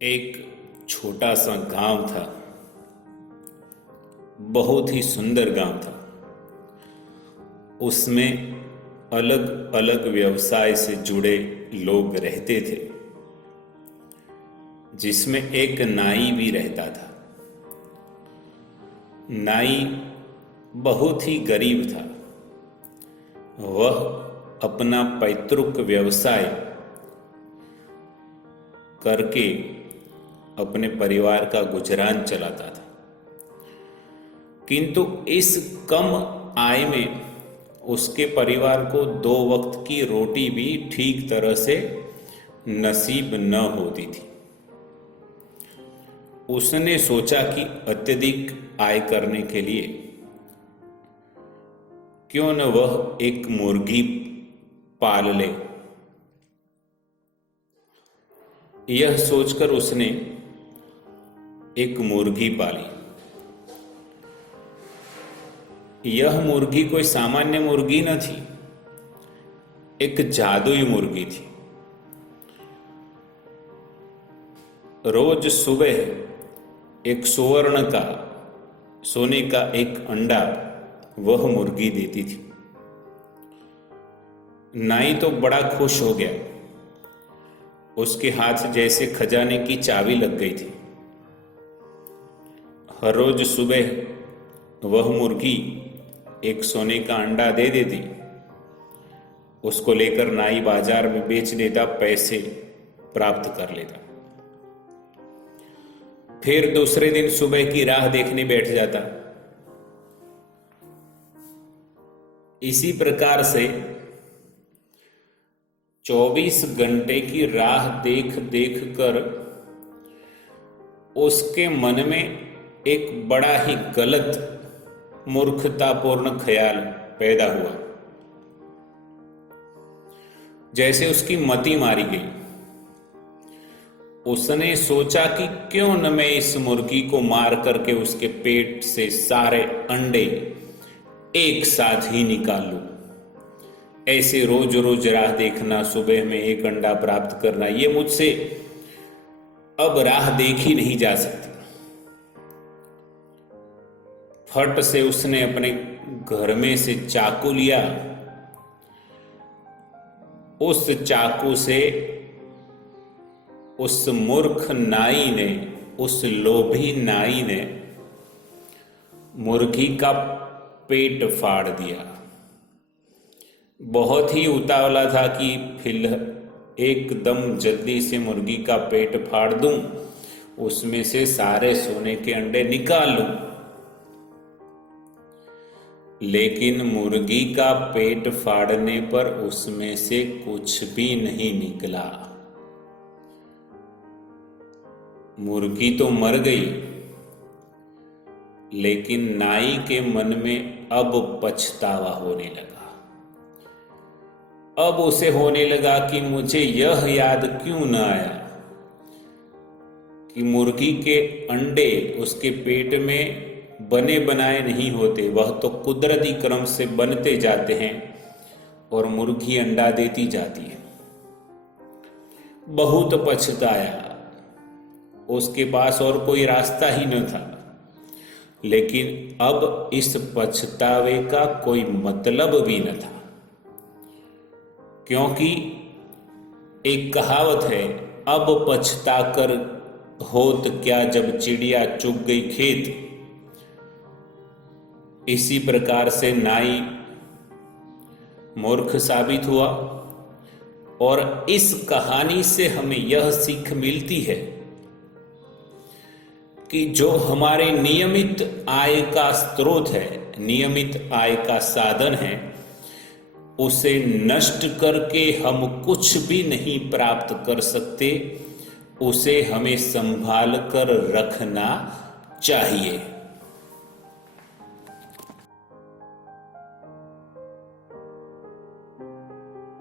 एक छोटा सा गांव था। बहुत ही सुंदर गांव था। उसमें अलग अलग व्यवसाय से जुड़े लोग रहते थे, जिसमें एक नाई भी रहता था। नाई बहुत ही गरीब था। वह अपना पैतृक व्यवसाय करके अपने परिवार का गुजरान चलाता था, किंतु इस कम आय में उसके परिवार को 2 वक्त की रोटी भी ठीक तरह से नसीब न होती थी। उसने सोचा कि अत्यधिक आय करने के लिए क्यों न वह एक मुर्गी पाल ले। यह सोचकर उसने एक मुर्गी पाली। यह मुर्गी कोई सामान्य मुर्गी न थी, एक जादुई मुर्गी थी। रोज सुबह एक सोने का एक अंडा वह मुर्गी देती थी। नाई तो बड़ा खुश हो गया। उसके हाथ जैसे खजाने की चाबी लग गई थी। हर रोज सुबह वह मुर्गी एक सोने का अंडा दे देती। उसको लेकर नाई बाजार में बेच देता, पैसे प्राप्त कर लेता। फिर दूसरे दिन सुबह की राह देखने बैठ जाता। इसी प्रकार से 24 घंटे की राह देख देख कर उसके मन में एक बड़ा ही गलत मूर्खतापूर्ण ख्याल पैदा हुआ। जैसे उसकी मति मारी गई। उसने सोचा कि क्यों न मैं इस मुर्गी को मार करके उसके पेट से सारे अंडे एक साथ ही निकाल लूं। ऐसे रोज रोज राह देखना, सुबह में एक अंडा प्राप्त करना, ये मुझसे अब राह देखी नहीं जा सकती। फट से उसने अपने घर में से चाकू लिया। उस चाकू से उस मूर्ख नाई ने, उस लोभी नाई ने मुर्गी का पेट फाड़ दिया। बहुत ही उतावला था कि एकदम जल्दी से मुर्गी का पेट फाड़ दूं, उसमें से सारे सोने के अंडे निकाल लूं। लेकिन मुर्गी का पेट फाड़ने पर उसमें से कुछ भी नहीं निकला। मुर्गी तो मर गई, लेकिन नाई के मन में अब पछतावा होने लगा। अब उसे होने लगा कि मुझे यह याद क्यों न आया कि मुर्गी के अंडे उसके पेट में बने बनाए नहीं होते, वह तो कुदरती क्रम से बनते जाते हैं और मुर्गी अंडा देती जाती है। बहुत पछताया। उसके पास और कोई रास्ता ही न था। लेकिन अब इस पछतावे का कोई मतलब भी न था, क्योंकि एक कहावत है, अब पछताकर होत क्या जब चिड़िया चुग गई खेत। इसी प्रकार से नाई मूर्ख साबित हुआ। और इस कहानी से हमें यह सीख मिलती है कि जो हमारे नियमित आय का स्रोत है, नियमित आय का साधन है, उसे नष्ट करके हम कुछ भी नहीं प्राप्त कर सकते। उसे हमें संभाल कर रखना चाहिए।